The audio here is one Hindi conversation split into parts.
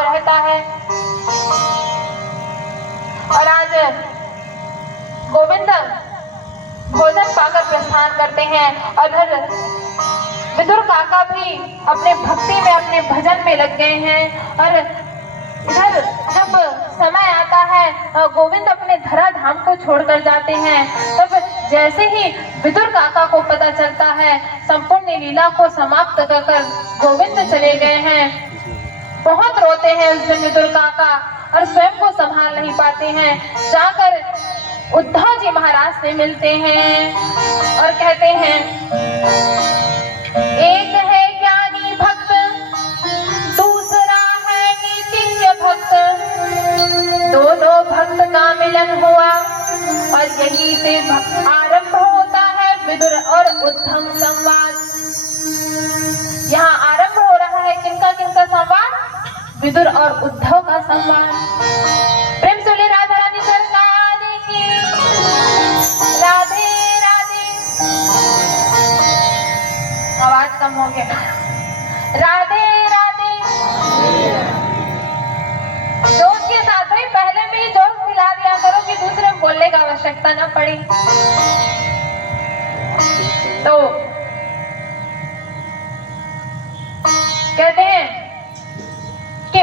रहता है। और आज गोविंद भोजन पाकर प्रस्थान करते हैं और इधर विदुर काका भी अपने भक्ति में, अपने भजन में लग गए हैं। और इधर जब समय आता है गोविंद अपने धरा धाम को छोड़कर जाते हैं, तब जैसे ही विदुर काका को पता चलता है संपूर्ण लीला को समाप्त कर गोविंद चले गए हैं, बहुत रोते हैं उस दिन विदुर काका और स्वयं को संभाल नहीं पाते हैं। जाकर उद्धव जी महाराज से मिलते हैं और कहते हैं, एक है ज्ञानी भक्त, दूसरा है नीतिज्ञ भक्त, दोनों भक्त का मिलन हुआ और यही से आरंभ होता है विदुर और उद्धव संवाद। यहाँ आरंभ हो रहा है किनका किनका संवाद? विदुर और उद्धव का संवाद। प्रेम से बोलिए राधा रानी सरकार की, राधे राधे। आवाज कम हो गया। राधे राधे। जोश के साथ भाई, पहले में ही जोश दिला दिया करो कि दूसरे में बोलने की आवश्यकता न पड़े। तो कहते हैं कि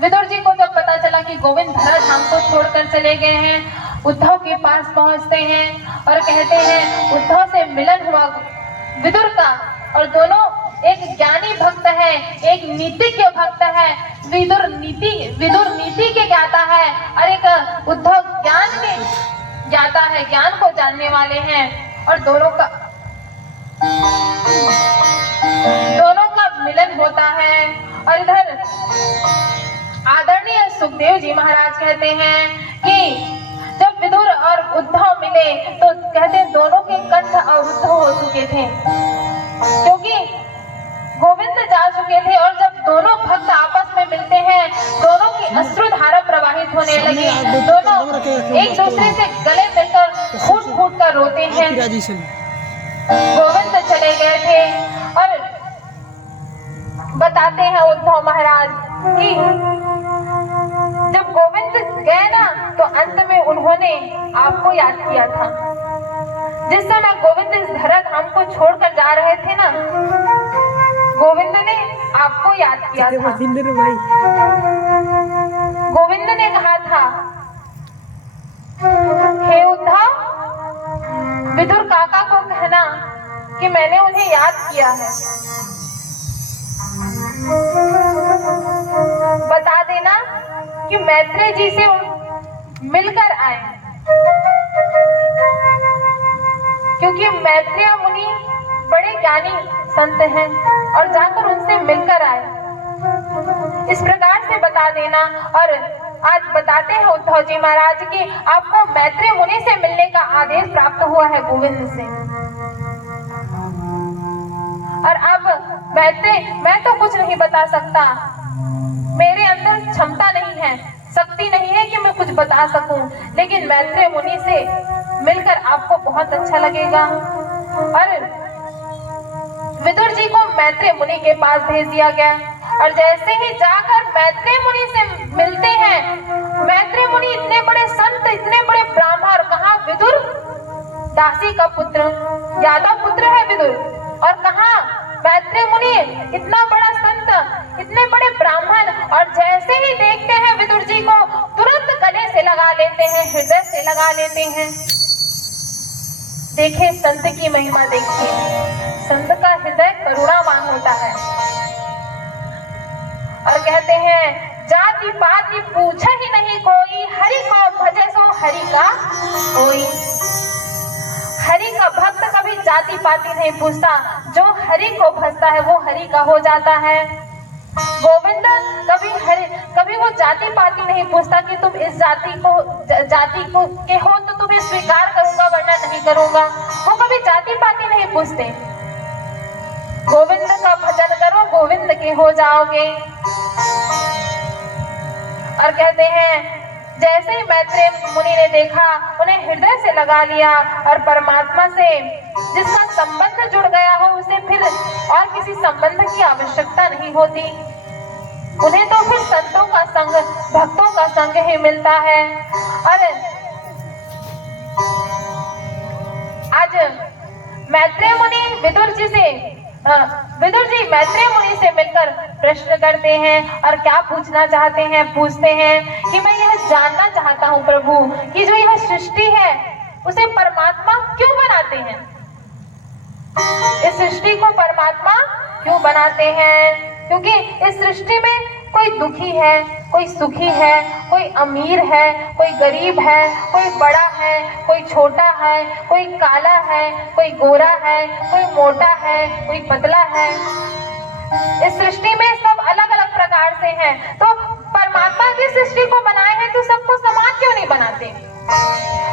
विदुर जी को जब पता चला कि गोविंद धरा धाम को छोड़कर चले गए हैं, उद्धव के पास पहुंचते हैं और कहते हैं उद्धव से मिलन हुआ विदुर का, और दोनों एक ज्ञानी भक्त है, एक नीतिज्ञ भक्त है। विदुर नीति के ज्ञाता है और एक उद्धव ज्ञान के ज्ञाता है, ज्ञान को जानने वाले हैं। और दोनों का मिलन होता है। और इधर आदरणीय सुखदेव जी महाराज कहते हैं कि जब विदुर और उद्धव मिले तो कहते हैं दोनों के कंठ अवरुद्ध हो चुके थे, क्योंकि गोविंद जा चुके थे। और जब दोनों भक्त आपस में मिलते हैं, दोनों की अश्रुधारा प्रवाहित होने लगी, दोनों एक दूसरे से गले मिलकर फूट फूट कर रोते हैं। गोविंद चले गए थे और बताते हैं उद्धव महाराज कि जब गोविंद गए ना तो अंत में उन्होंने आपको याद किया था। जिस समय गोविंद इस धरा धाम को छोड़कर जा रहे थे ना, गोविंद ने आपको याद किया था। गोविंद ने कहा था, हे उद्धव, विदुर काका को कहना कि मैंने उन्हें याद किया है। बता देना कि मैत्रेय जी से मिलकर आए, क्योंकि मैत्रेय मुनि बड़े ज्ञानी संत हैं और जाकर उनसे मिलकर आए, इस प्रकार से बता देना। और आज बताते हैं उद्धव जी महाराज की आपको मैत्रेय मुनि से मिलने का आदेश प्राप्त हुआ है गोविंद से। और अब मैं तो कुछ नहीं बता सकता, मेरे अंदर क्षमता नहीं है, शक्ति नहीं है कि मैं कुछ बता सकूं, लेकिन मैत्रेय मुनि से मिलकर आपको बहुत अच्छा लगेगा। और विदुर जी को मैत्रेय मुनि के पास भेज दिया गया और जैसे ही जाकर मैत्रेय मुनि से मिलते हैं, मैत्रेय मुनि इतने बड़े संत, इतने बड़े ब्राह्मण, कहा विदुर दासी का पुत्र, यादव पुत्र है विदुर, और कहा मैत्रेय मुनि इतना बड़ा संत, इतने बड़े ब्राह्मण, और जैसे ही देखते हैं विदुर जी को तुरंत गले से लगा लेते हैं, हृदय से लगा लेते हैं। देखिए संत की महिमा, देखिए संत का हृदय करुणावान होता है। और कहते हैं जाति पाति पूछा ही नहीं कोई, हरि को भजे सो हरि का कोई। हरि का भक्त कभी जाति पाति नहीं पूछता, जो हरि को भजता है वो हरि का हो जाता है। गोविंद कभी वो जाति पाति नहीं पूछता कि तुम इस जाति को के हो तो तुम्हें स्वीकार करूंगा वरना नहीं करूंगा, वो कभी जाति पाति नहीं पूछते। गोविंद का भजन करो, गोविंद के हो जाओगे। और कहते हैं जैसे ही मैत्रेय मुनि ने देखा, उन्हें हृदय से लगा लिया और परमात्मा से जिसका संबंध जुड़ गया हो उसे फिर और किसी संबंध की आवश्यकता नहीं होती। उन्हें तो फिर संतों का संग, भक्तों का संग ही मिलता है। और आज मैत्रेय मुनि विदुर जी मैत्रेय मुनि से मिलकर प्रश्न करते हैं और क्या पूछना चाहते हैं, पूछते हैं कि मैं यह जानना चाहता हूँ प्रभु कि जो यह सृष्टि है उसे परमात्मा क्यों बनाते हैं, इस सृष्टि को परमात्मा क्यों बनाते हैं? क्योंकि इस सृष्टि में कोई दुखी है, कोई सुखी है, कोई अमीर है, कोई गरीब है, कोई बड़ा है, कोई छोटा है, कोई काला है, कोई गोरा है, कोई मोटा है, कोई पतला है। इस सृष्टि में सब अलग अलग प्रकार से हैं। तो परमात्मा की सृष्टि को बनाए हैं तो सबको समान क्यों नहीं बनाते?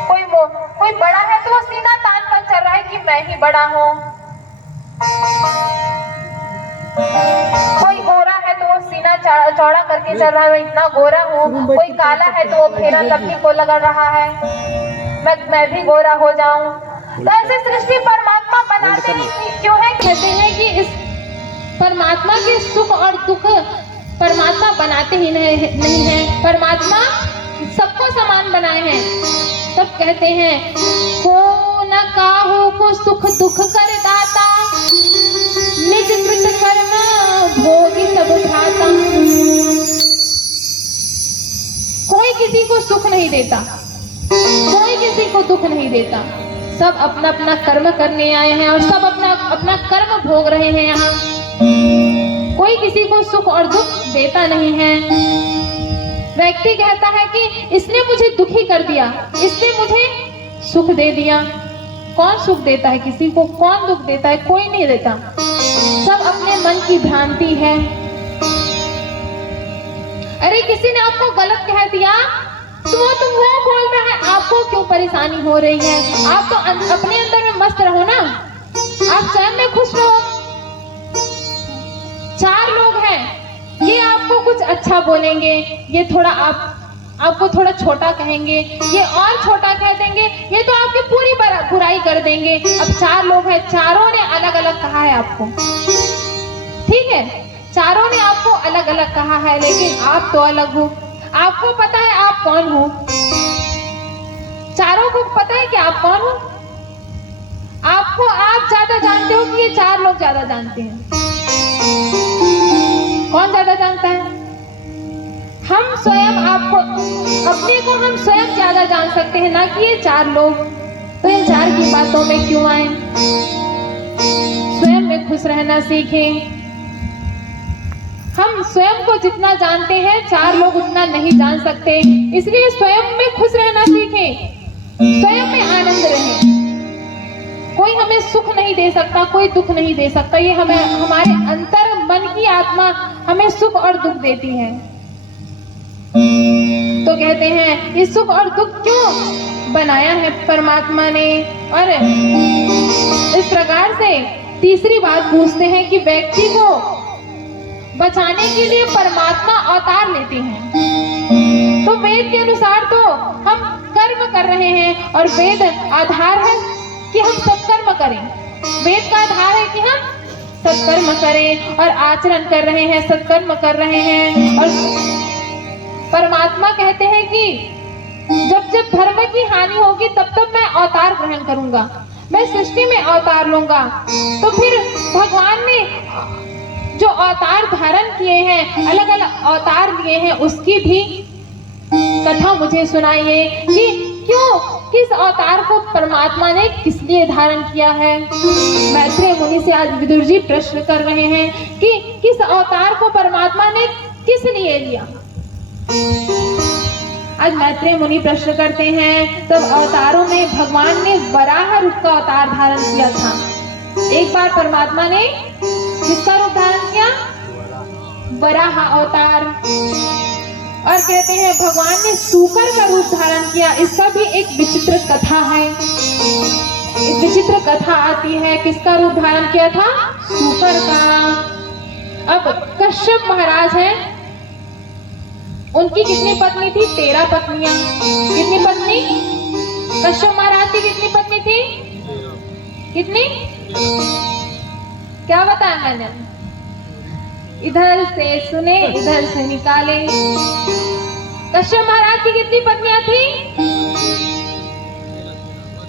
कोई बड़ा है तो वो सीना तान कर चल रहा है कि मैं ही बड़ा हूँ, कोई गोरा है तो वो सीना चौड़ा करके चल रहा है, मैं इतना गोरा हूँ। कोई काला है तो वो फेरा लपटी को लगा रहा है, मैं भी गोरा हो जाऊं। तो ऐसे सृष्टि परमात्मा बनाते ही क्यों है? कहते हैं कि इस परमात्मा के सुख और दुख परमात्मा बनाते ही नहीं है, परमात्मा सबको समान बनाए हैं। तब कहते हैं को न काहू को सुख दुख कर दाता, निज कृत कर्म भोगी सब भ्राता। कोई किसी को सुख नहीं देता, कोई किसी को दुख नहीं देता, सब अपना अपना कर्म करने आए हैं और सब अपना अपना कर्म भोग रहे हैं। यहाँ कोई किसी को सुख और दुख देता नहीं है। व्यक्ति कहता है कि इसने मुझे दुखी कर दिया, इसने मुझे सुख दे दिया। कौन सुख देता है किसी को? कौन दुख देता है? कोई नहीं देता। सब अपने मन की भ्रांति है। अरे किसी ने आपको गलत कह दिया तो तुम वो बोल रहा है, आपको क्यों परेशानी हो रही है? आप तो अपने अंदर में मस्त रहो ना, आप स्वयं में खुश रहो। चार लोग हैं, ये आपको कुछ अच्छा बोलेंगे, ये थोड़ा आपको थोड़ा छोटा कहेंगे, ये और छोटा कह देंगे, ये तो आपकी पूरी बुराई कर देंगे। अब चार लोग हैं, चारों ने अलग अलग कहा है आपको, ठीक है, चारों ने आपको अलग अलग कहा है, लेकिन आप तो अलग हो। आपको पता है आप कौन हो, चारों को पता है कि आप कौन हो। आप ज्यादा जानते हो कि ये चार लोग ज्यादा जानते हैं? कौन ज्यादा जानता है? हम स्वयं अपने को हम स्वयं ज्यादा जान सकते हैं, ना कि ये चार लोग। तो इन चार की बातों में क्यों आए? स्वयं में खुश रहना सीखें। हम स्वयं को जितना जानते हैं चार लोग उतना नहीं जान सकते, इसलिए स्वयं में खुश रहना सीखें, स्वयं में आनंद रहें। कोई हमें सुख नहीं दे सकता, कोई दुख नहीं दे सकता, ये हमें हमारे अंतर मन की आत्मा हमें सुख और दुख देती है। तो कहते हैं ये सुख और दुख क्यों बनाया है परमात्मा ने? और इस प्रकार से तीसरी बात पूछते हैं कि व्यक्ति को बचाने के लिए परमात्मा अवतार लेते हैं। तो वेद के अनुसार तो हम कर्म कर रहे हैं और वेद आधार है कि हम सत्कर्म करें। वेद का आधार है कि हम सत्कर्म करें और आचरण कर रहे हैं, सत्कर्म कर रहे हैं। और परमात्मा कहते हैं कि जब जब धर्म की हानि होगी तब तब मैं अवतार ग्रहण करूंगा, मैं सृष्टि में अवतार लूंगा। तो फिर भगवान ने जो अवतार धारण किए हैं, अलग अलग अवतार लिए हैं, उसकी भी कथा मुझे सुनाइए कि क्यों, किस अवतार को परमात्मा ने किस लिए धारण किया है। मैत्रेय मुनि से आज विदुर जी प्रश्न कर रहे हैं कि किस अवतार को परमात्मा ने किस लिए लिया। आज मैत्रेय मुनि प्रश्न करते हैं। तब अवतारों में भगवान ने वराह रूप का अवतार धारण किया था। एक बार परमात्मा ने किसका रूप धारण किया? वराह अवतार। और कहते हैं भगवान ने सूकर का रूप धारण किया। इसका भी एक विचित्र कथा है, एक विचित्र कथा आती है। किसका रूप धारण किया था? सूकर का। अब कश्यप महाराज हैं, उनकी कितनी पत्नी थी? 13 पत्नियां। कितनी पत्नी? कश्यप महाराज की कितनी पत्नी थी? कितनी? क्या बताया मैंने? इधर से सुने इधर से निकाले। कश्यप महाराज की कितनी पत्नियां थी?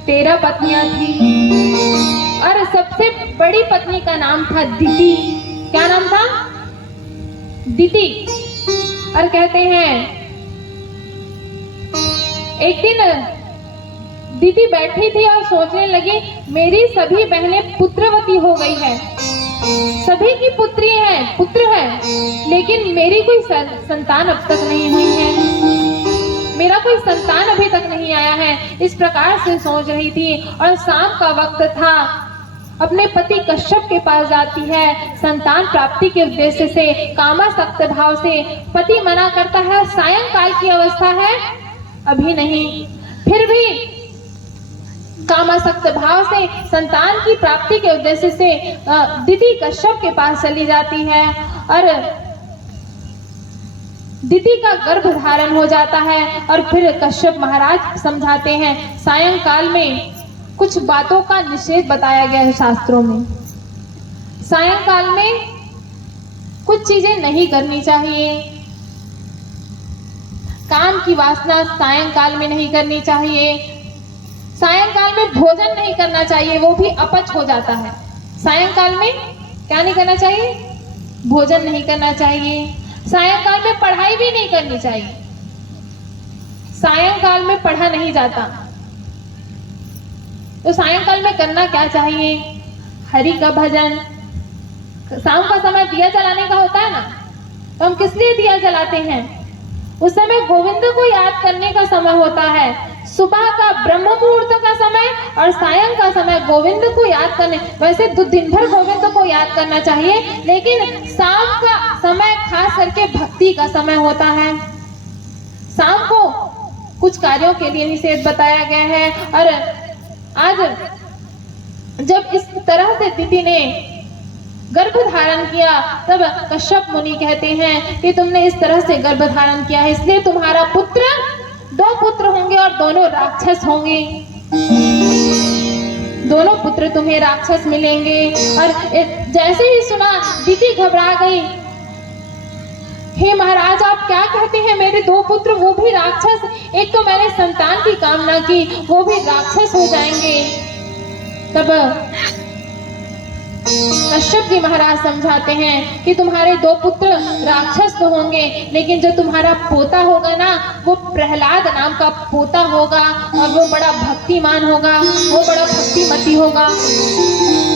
13 पत्नियां थी और सबसे बड़ी पत्नी का नाम था दिति। क्या नाम था? दिति। और कहते हैं एक दिन दीदी बैठी थी और सोचने लगी, मेरी सभी बहनें पुत्रवती हो गई है, सभी की पुत्री है, पुत्र है, लेकिन मेरी कोई संतान अब तक नहीं हुई है, मेरा कोई संतान अभी तक नहीं आया है। इस प्रकार से सोच रही थी और शाम का वक्त था। अपने पति कश्यप के पास जाती है संतान प्राप्ति के उद्देश्य से, कामासक्त भाव से। पति मना करता है, सायंकाल की अवस्था है, अभी नहीं। फिर भी कामासक्त भाव से संतान की प्राप्ति के उद्देश्य से दिति कश्यप के पास चली जाती है और दिति का गर्भ धारण हो जाता है। और फिर कश्यप महाराज समझाते हैं, सायंकाल में कुछ बातों का निषेध बताया गया है शास्त्रों में। सायंकाल में कुछ चीजें नहीं करनी चाहिए। काम की वासना सायंकाल में नहीं करनी चाहिए। सायंकाल में भोजन नहीं करना चाहिए, वो भी अपच हो जाता है। सायंकाल में क्या नहीं करना चाहिए? भोजन नहीं करना चाहिए। सायंकाल में पढ़ाई भी नहीं करनी चाहिए। सायंकाल में पढ़ा नहीं जाता। तो सायंकाल में करना क्या चाहिए? हरि का भजन। शाम का समय दिया जलाने का होता है ना, तो हम किस लिए दिया जलाते हैं? उस समय गोविंद को याद करने का समय होता है। सुबह का ब्रह्म मुहूर्त का समय और सायं का समय गोविंद को याद करने। वैसे तो दिन भर गोविंद को याद करना चाहिए, लेकिन शाम का समय खास करके भक्ति का समय होता है। शाम को कुछ कार्यों के लिए निषेध बताया गया है। और आज जब इस तरह से दिति ने गर्भ धारण किया, तब कश्यप मुनि कहते हैं कि तुमने इस तरह से गर्भ धारण किया है, इसलिए तुम्हारा पुत्र, 2 पुत्र होंगे और दोनों राक्षस होंगे। दोनों पुत्र तुम्हें राक्षस मिलेंगे। और जैसे ही सुना दिति घबरा गई। हे महाराज, आप क्या कहते हैं? मेरे 2 पुत्र, वो भी राक्षस? एक तो मैंने संतान की कामना की, वो भी राक्षस हो जाएंगे। तब कश्यप जी महाराज समझाते हैं कि तुम्हारे 2 पुत्र राक्षस तो होंगे, लेकिन जो तुम्हारा पोता होगा ना, वो प्रहलाद नाम का पोता होगा और वो बड़ा भक्तिमान होगा, वो बड़ा भक्तिमती होगा।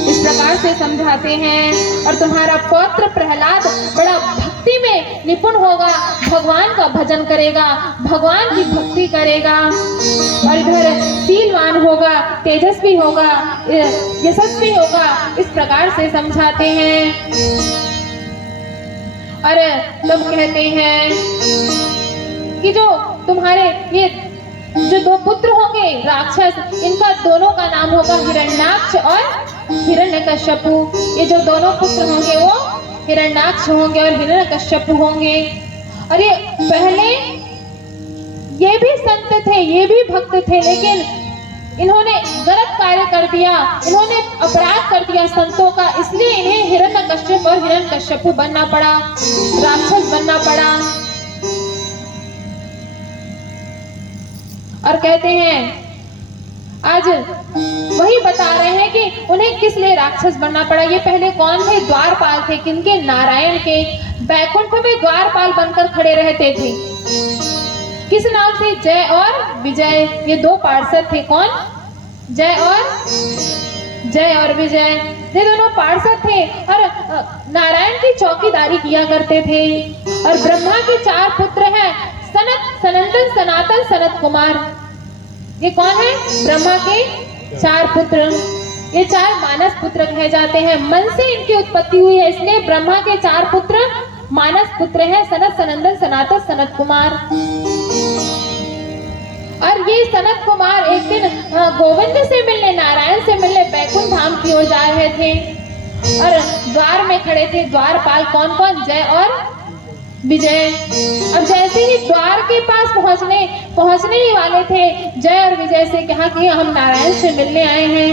इस प्रकार से समझाते हैं। और तुम्हारा पौत्र प्रहलाद बड़ा भक्ति में निपुण होगा, भगवान का भजन करेगा, भगवान की भक्ति करेगा और इधर शीलवान होगा, तेजस्वी होगा, यशस्वी होगा। इस प्रकार से समझाते हैं। और तुम कहते हैं कि जो तुम्हारे ये जो 2 पुत्र होंगे राक्षस, इनका दोनों का नाम होगा हिरण्याक्ष और हिरण्यकश्यपु। ये जो दोनों पुत्र होंगे वो हिरण्याक्ष होंगे और हिरण्यकश्यपु होंगे। और ये पहले ये भी संत थे, ये भी भक्त थे, लेकिन इन्होंने गलत कार्य कर दिया, इन्होंने अपराध कर दिया संतों का, इसलिए इन्हें हिरण्यकश्यप और हिरण्यकश्यपु बनना पड़ा, राक्षस बनना पड़ा। और कहते हैं आज वही बता रहे हैं कि उन्हें किस लिए राक्षस बनना पड़ा। ये पहले कौन थे? द्वारपाल थे। किनके? नारायण के। बैकुंठ में द्वारपाल बनकर खड़े रहते थे। किस नाम से? जय और विजय। ये 2 पार्षद थे। कौन? जय और विजय। ये दोनों पार्षद थे और नारायण की चौकीदारी किया करते थे। और ब्रह्मा के 4 पुत्र हैं, सनत, सनंदन, सनातन, सनत कुमार। ये कौन है? ब्रह्मा के 4 पुत्र। ये 4 मानस पुत्र कहे जाते हैं। मन से इनकी उत्पत्ति हुई है, इसलिए ब्रह्मा के 4 पुत्र मानस पुत्र हैं, सनत, सनंदन, सनातन, सनत कुमार। और ये सनत कुमार एक दिन गोविंद से मिलने, नारायण से मिलने बैकुंठ धाम की ओर जा रहे थे और द्वार में खड़े थे द्वारपाल। कौन कौन? जय और विजय। अब जैसे ही द्वार के पास पहुंचने ही वाले थे, जय और विजय से कहा कि हम नारायण से मिलने आए हैं।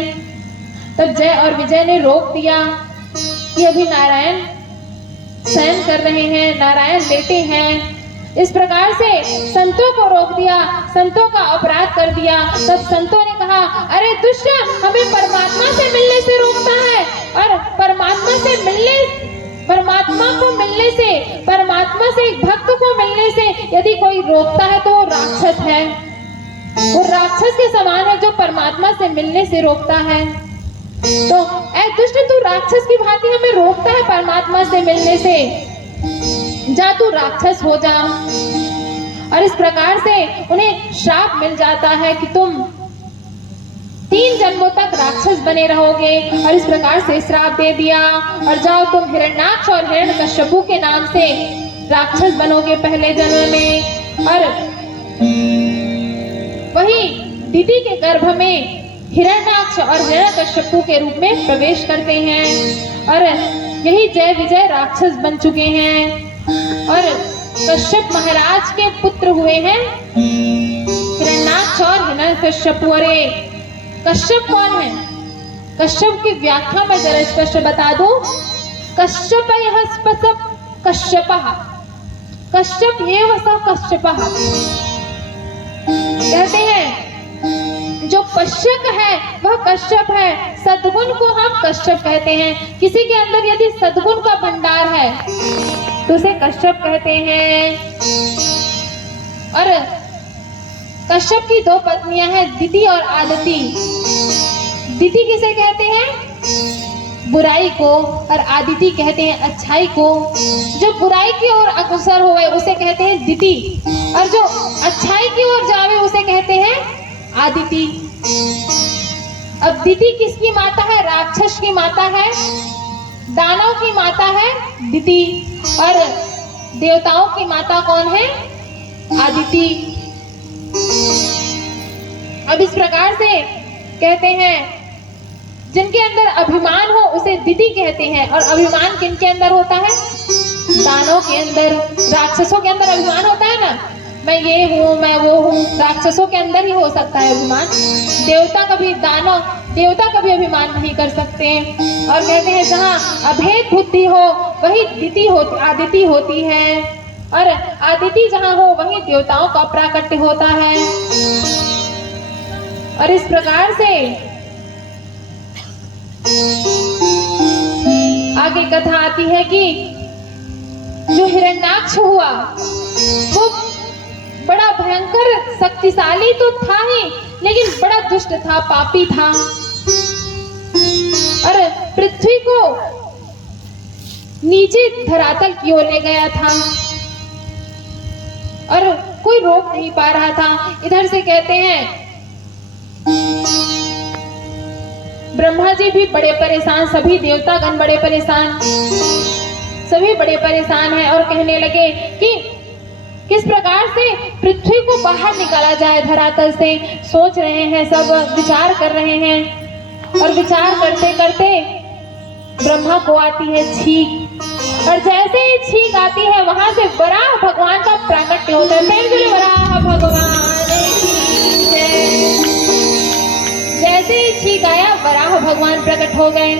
तब जय और विजय ने रोक दिया कि अभी नारायण शयन कर रहे हैं, नारायण लेटे हैं। इस प्रकार से संतों को रोक दिया, संतों का अपराध कर दिया। तब संतों ने कहा, अरे दुष्ट, हमें परमात्मा से मिलने से रोकता है, और परमात्मा से एक भक्त को मिलने से यदि कोई रोकता है तो वो राक्षस है, वो राक्षस के समान है जो परमात्मा से मिलने से रोकता है। तो ऐ दुष्ट, तू राक्षस की भांति हमें रोकता है परमात्मा से मिलने से, जा तू राक्षस हो जा। और इस प्रकार से उन्हें श्राप मिल जाता है कि तुम 3 जन्मों तक राक्षस बने रहोगे। और इस प्रकार से श्राप दे दिया, और जाओ तुम हिरण्याक्ष और हिरण्यकश्यपु के नाम से राक्षस बनोगे पहले जन्म में। और वही दिति के गर्भ में हिरण्याक्ष और हिरण्यकश्यपु के रूप में प्रवेश करते हैं, और यही जय विजय राक्षस बन चुके हैं। और कश्यप महाराज के पुत्र हुए हैं हिरण्याक्ष और हिरण्यकश्यपु। अरे कश्यप कौन है? कश्यप की व्याख्या मैं जरा स्पष्ट बता दूं। कश्यप यह कश्यपः, कश्यप ये वह कश्यपः कहते हैं। जो पश्यक है वह कश्यप है, सद्गुण को हम कश्यप कहते हैं। किसी के अंदर यदि सद्गुण का भंडार है तो उसे कश्यप कहते हैं। और कश्यप की 2 पत्नियां हैं, दिति और आदिति। दिति किसे कहते हैं? बुराई को, और आदिति कहते हैं अच्छाई को। जो बुराई की ओर अग्रसर होवे उसे कहते हैं दिति, और जो अच्छाई की ओर जावे उसे कहते हैं आदिति। अब दिति किसकी माता है? राक्षस की माता है, दानव की माता है दिति, और देवताओं की माता कौन है? आदिति। अब इस प्रकार से कहते हैं, जिनके अंदर अभिमान हो उसे दिति कहते हैं। और अभिमान किनके अंदर होता है? दानव के अंदर। राक्षसों के अंदर अभिमान होता है ना, मैं ये हूँ, मैं वो हूँ। राक्षसों के अंदर ही हो सकता है अभिमान। देवता कभी अभिमान नहीं कर सकते हैं। और कहते हैं जहाँ अभेद बुद्धि हो वही आदिति होती है, और आदिति जहाँ हो वही देवताओं का प्राकट्य होता है। और इस प्रकार से आगे कथा आती है कि जो हिरण्याक्ष हुआ वो बड़ा भयंकर शक्तिशाली तो था ही, लेकिन बड़ा दुष्ट था, पापी था, और पृथ्वी को नीचे धरातल की ओर ले गया था, और कोई रोक नहीं पा रहा था। इधर से कहते हैं ब्रह्मा जी भी बड़े परेशान, सभी देवतागण बड़े परेशान, सभी बड़े परेशान हैं, और कहने लगे कि किस प्रकार से पृथ्वी को बाहर निकाला जाए धरातल से। सोच रहे हैं, सब विचार कर रहे हैं, और विचार करते करते ब्रह्मा को आती है छींक, और जैसे ही छींक आती है वहां से वराह भगवान का प्राकट्य होता है। वराह भगवान की जय। जैसे ही छींक आया वराह भगवान प्रकट हो गए।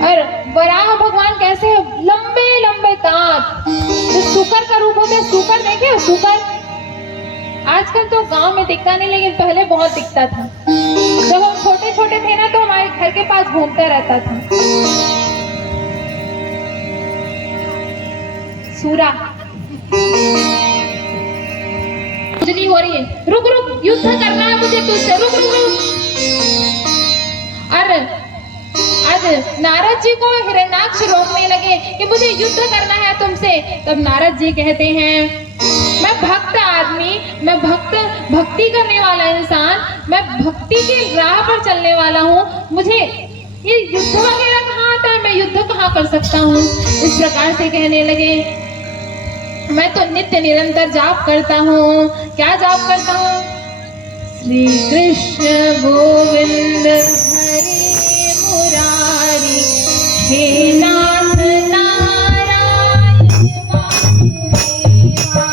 और वराह भगवान कैसे है? लंबे लंबे दांत, जो सूकर का रूप होता है। सूकर देखे? सूकर आजकल तो गांव में दिखता नहीं, लेकिन पहले बहुत दिखता था। जब हम छोटे छोटे थे ना तो हमारे घर के पास घूमता रहता था सूरा। नहीं हो रही है, रुक रुक, युद्ध करना है मुझे तुझसे, रुक रुक रुक। और आज नारद जी को हिरण्याक्ष रोकने लगे कि मुझे युद्ध करना है तुमसे। तब नारद जी कहते हैं, मैं भक्त आदमी, मैं भक्ति करने वाला इंसान, मैं भक्ति की राह पर चलने वाला हूँ, मुझे ये युद्ध वगैरह कहाँ आता है, मैं युद्ध कहाँ कर सकता हूँ। इस प्रकार से कहने लगे, मैं तो नित्य निरंतर जाप करता हूँ। क्या जाप करता हूँ? श्री कृष्ण गोविंद हरे मुरारी, हे नाथ नारायण वासुदेवा।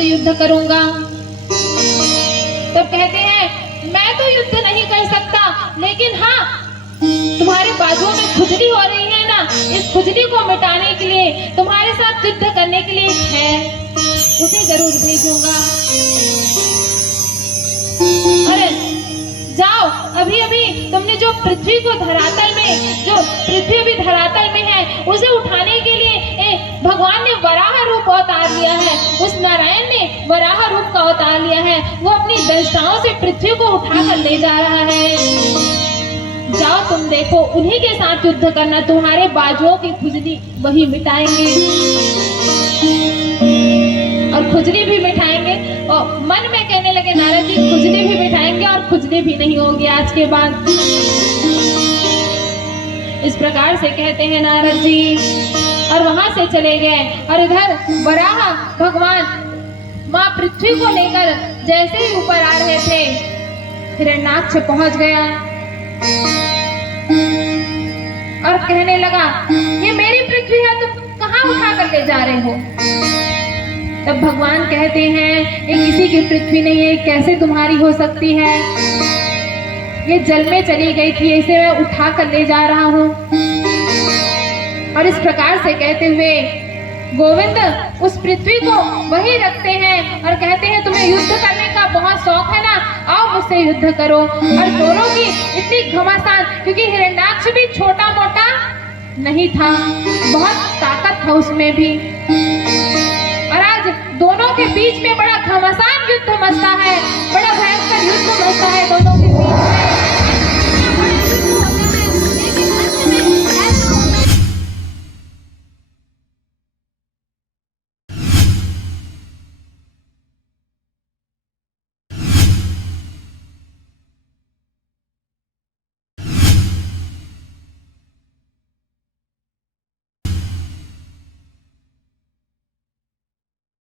युद्ध करूंगा। तो कहते हैं मैं तो युद्ध नहीं कर सकता, लेकिन हाँ तुम्हारे बाजुओं में खुजली हो रही है ना, इस खुजली को मिटाने के लिए तुम्हारे साथ युद्ध करने के लिए है, उसे जरूर भेजूंगा। अरे जाओ, अभी अभी तुमने जो पृथ्वी को धरातल में, जो पृथ्वी अभी धरातल में है, उसे उठाने के लिए भगवान ने वराह रूप अवतार लिया है, उस नारायण ने वराह रूप का अवतार लिया है। वो अपनी दंष्टाओं से पृथ्वी को उठाकर ले जा रहा है। जाओ तुम देखो, उन्हीं के साथ युद्ध करना, तुम्हारे बाजुओं की खुजली वही मिटाएंगे और खुजली भी मिटाएंगे। और मन में कहने लगे नारद जी, खुजली भी मिटाएंगे और खुजली भी नहीं होगी आज के बाद। इस प्रकार से कहते हैं नारद जी, और वहां से चले गए। और इधर वराह भगवान माँ पृथ्वी को लेकर जैसे ही ऊपर आ रहे थे, हिरण्याक्ष पहुंच गया और कहने लगा, ये मेरी पृथ्वी है, तुम कहाँ उठा कर ले जा रहे हो? तब भगवान कहते हैं, ये किसी की पृथ्वी नहीं है, कैसे तुम्हारी हो सकती है? ये जल में चली गई थी, इसे मैं उठा कर ले जा रहा हूँ। और इस प्रकार से कहते हुए गोविंद उस पृथ्वी को वही रखते हैं और कहते हैं, तुम्हें युद्ध करने का बहुत शौक है ना, आओ मुझसे युद्ध करो। और दोनों की इतनी घमासान, क्योंकि हिरण्याक्ष भी छोटा मोटा नहीं था, बहुत ताकत था उसमें भी। और आज दोनों के बीच में बड़ा घमासान युद्ध मचता है, बड़ा भयंकर युद्ध मचता है दोनों के बीच।